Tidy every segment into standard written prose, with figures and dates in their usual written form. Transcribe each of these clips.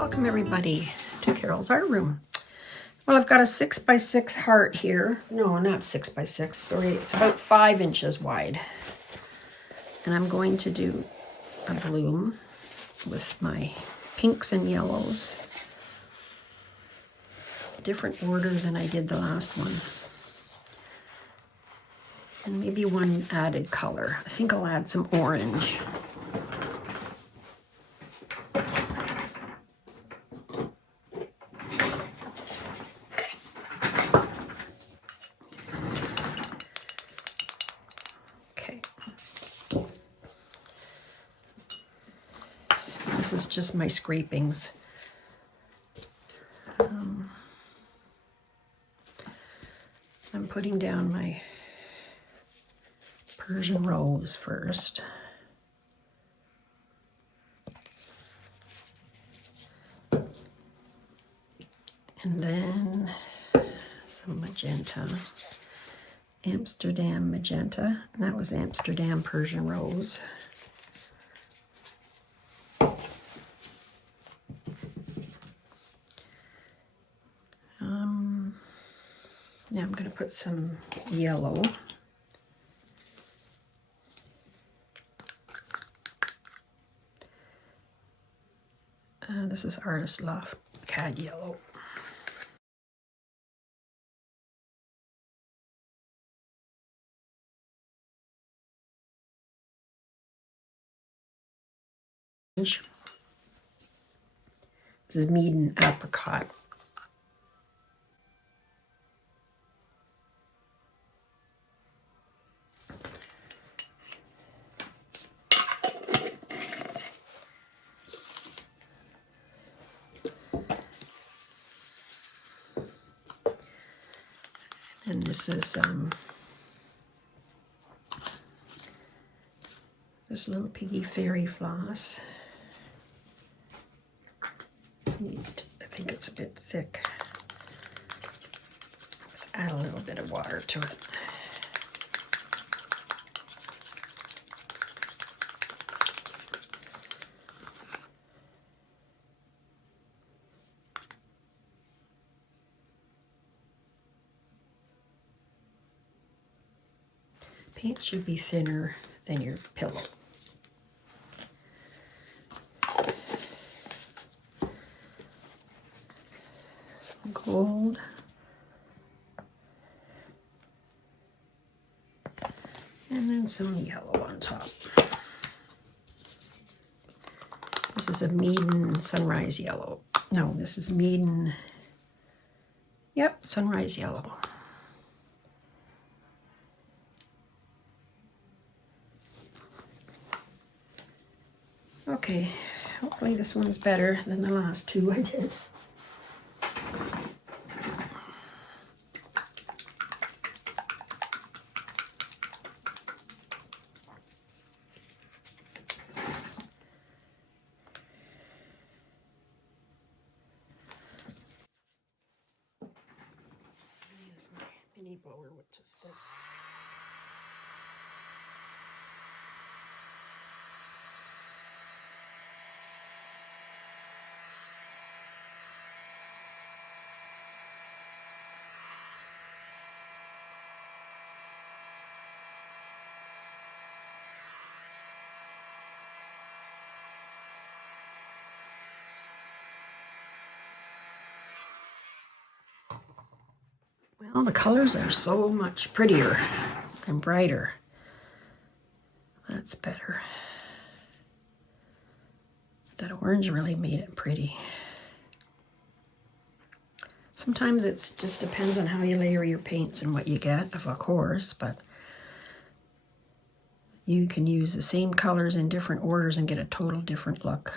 Welcome everybody to Carole's art room. Well, I've got a 6x6 heart here. No, not 6x6, sorry. It's about 5 inches wide. And I'm going to do a bloom with my pinks and yellows. Different order than I did the last one. And maybe one added color. I think I'll add some orange. This is just my scrapings. I'm putting down my Persian rose first. And then some magenta. Amsterdam Magenta. And that was Amsterdam Persian rose. Now I'm going to put some yellow. This is Artist Loft Cad Yellow. This is Meeden Apricot. And this is this little piggy fairy floss. This needs to, I think it's a bit thick. Let's add a little bit of water to it. Paint should be thinner than your pillow. Some gold. And then some yellow on top. This is a Meeden Sunrise Yellow. No, this is Meeden, yep, Sunrise Yellow. Okay, hopefully this one's better than the last two I did. Use my mini blower, which is this. Well, the colors are so much prettier and brighter. That's better. That orange really made it pretty. Sometimes it just depends on how you layer your paints and what you get, of course, but you can use the same colors in different orders and get a total different look.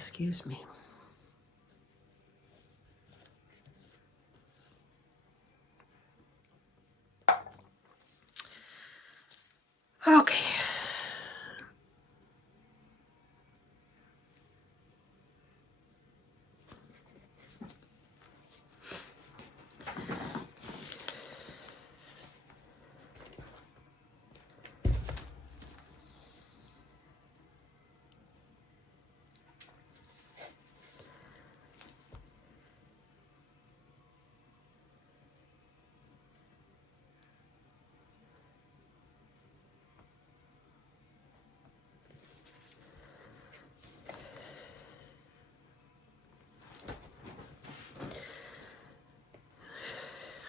Excuse me. Okay.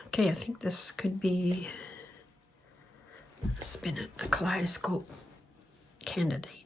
Okay, I think this could be, spin it, a Kaleidoscope candidate.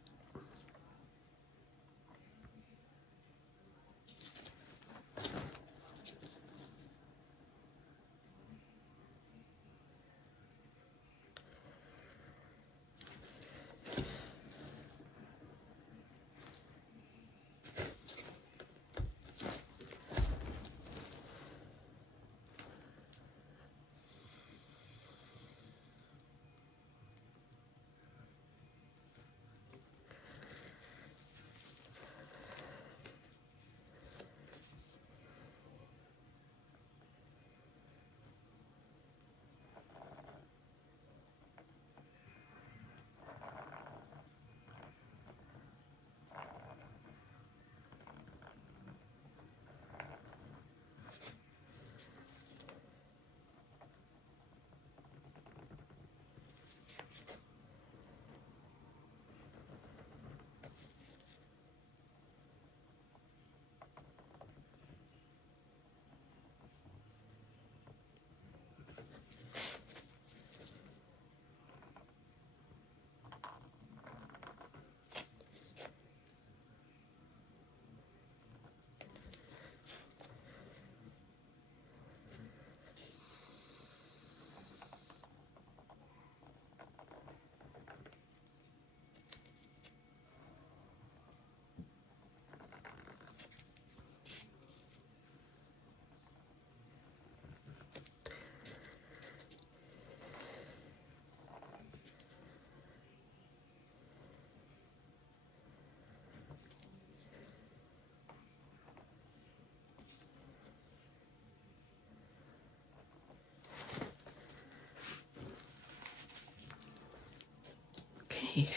Okay.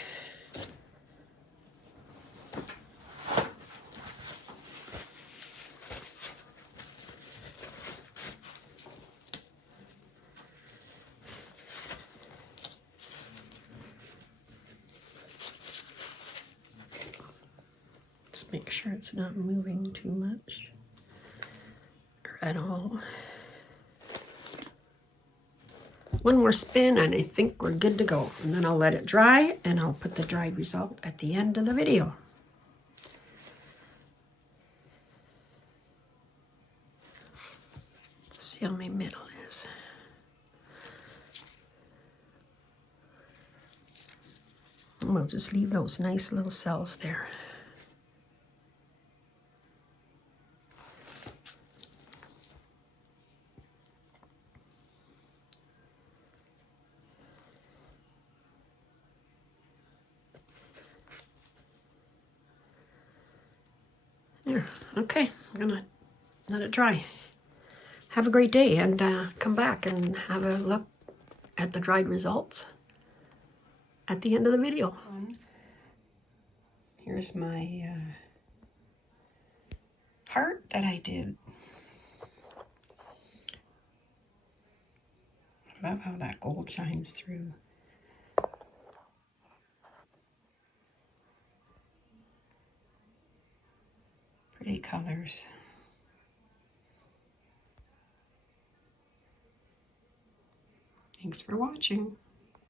Just make sure it's not moving too much or at all. One more spin and I think we're good to go. And then I'll let it dry and I'll put the dried result at the end of the video. See how my middle is. And we'll just leave those nice little cells there. There, okay, I'm gonna let it dry. Have a great day and come back and have a look at the dried results at the end of the video. Here's my heart that I did. Love how that gold shines through. Pretty colors. Thanks for watching.